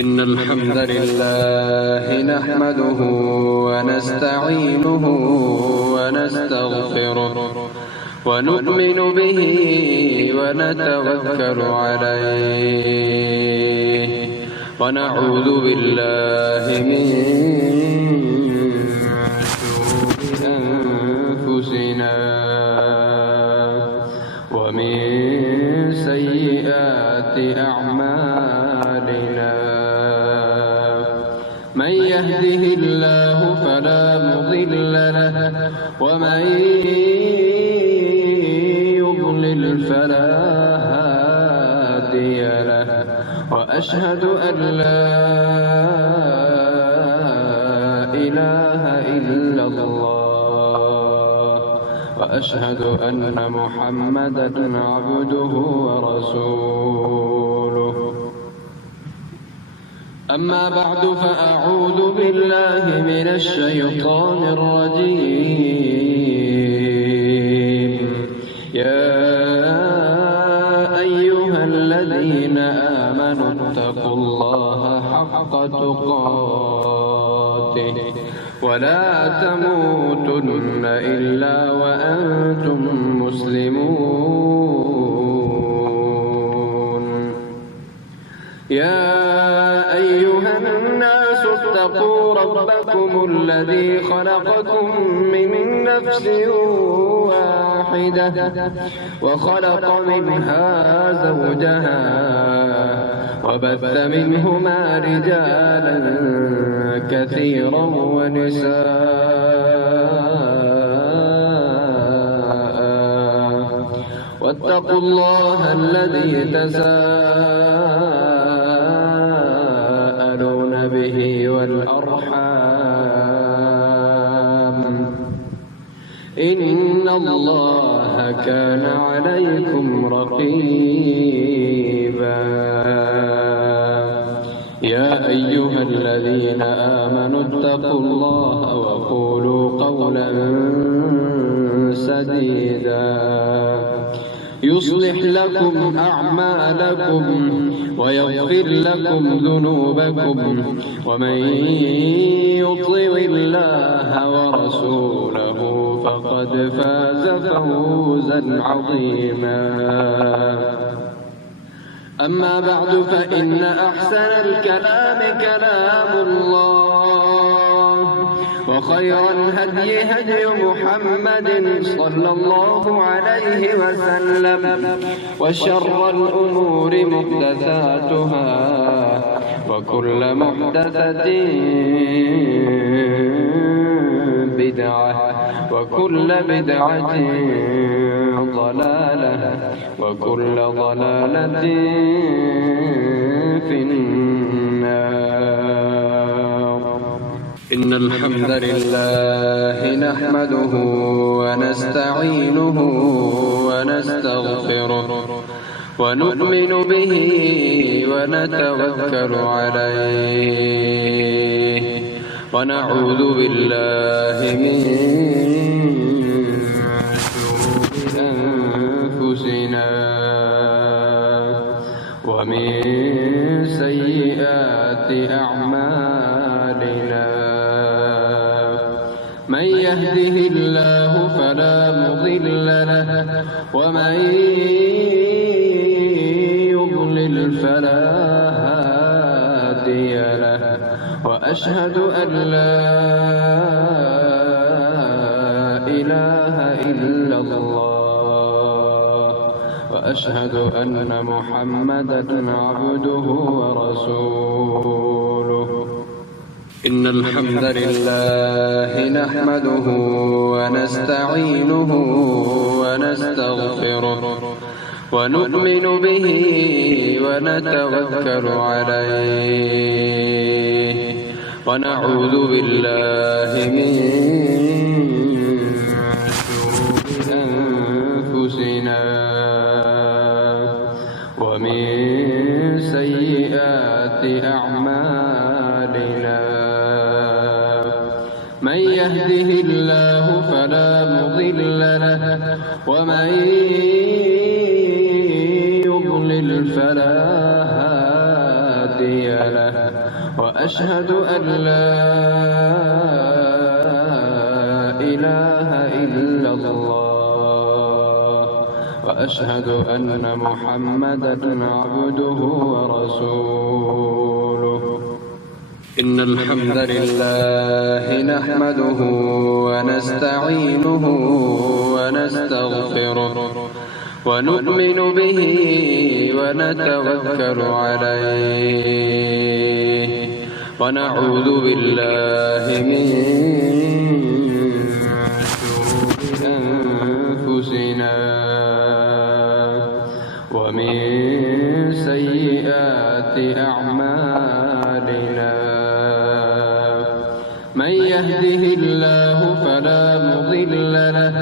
إن الحمد لله نحمده ونستعينه ونستغفره ونؤمن به ونتوكل عليه ونعوذ بالله من شرور أنفسنا ومن سيئات أعمالنا. من يهده الله فلا مضل له ومن يضلل فلا هادي له. وأشهد أن لا إله إلا الله وأشهد أن محمدًا عبده ورسوله. أما بعد فأعوذ بالله من الشيطان الرجيم. يا أيها الذين آمنوا اتقوا الله حق تقاته ولا تموتن إلا وأنتم مسلمون. يا أيها الناس اتقوا ربكم الذي خلقكم من نفس واحدة وخلق منها زوجها وبث منهما رجالا كثيرا ونساء. واتقوا الله الذي تساءلون به والأرحام إن الله كان عليكم رقيبا. يا أيها الذين آمنوا اتقوا الله وقولوا قولا سديدا يصلح لكم أعمالكم ويغفر لكم ذنوبكم ومن يطع الله ورسوله فقد فاز فوزا عظيما. أما بعد فإن أحسن الكلام كلام الله وخير الهدي هدي محمد صلى الله عليه وسلم وشر الأمور محدثاتها وكل محدثة بدعة وكل بدعة ضلالة وكل ضلالة في النار. إن الحمد لله نحمده ونستعينه ونستغفره ونؤمن به ونتوكل عليه ونعوذ بالله من شرور أنفسنا ومن سيئات أعمالنا. من يهده الله فلا مضل له ومن يضلل فلا هادي له. وأشهد أن لا إله إلا الله وأشهد أن محمدًا عبده ورسوله. إن الحمد لله نحمده ونستعينه ونستغفره ونؤمن به ونتوكل عليه ونعوذ بالله من شرور أنفسنا ومن سيئات أعمالنا. من يهده الله فلا مضل له ومن يضلل فلا هادي له. وأشهد أن لا إله إلا الله وأشهد أن محمدا عبده ورسوله. إن الحمد لله نحمده ونستعينه ونستغفره ونؤمن به ونتوكل عليه ونعوذ بالله من شرور أنفسنا ومن سيئات أعمالنا. من يهده الله فلا مضل له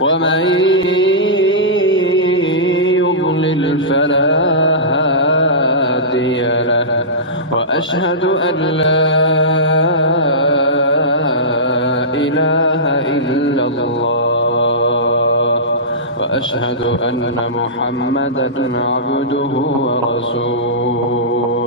ومن يضلل فلا هادي له. وأشهد أن لا إله إلا الله وأشهد أن محمدا عبده ورسوله.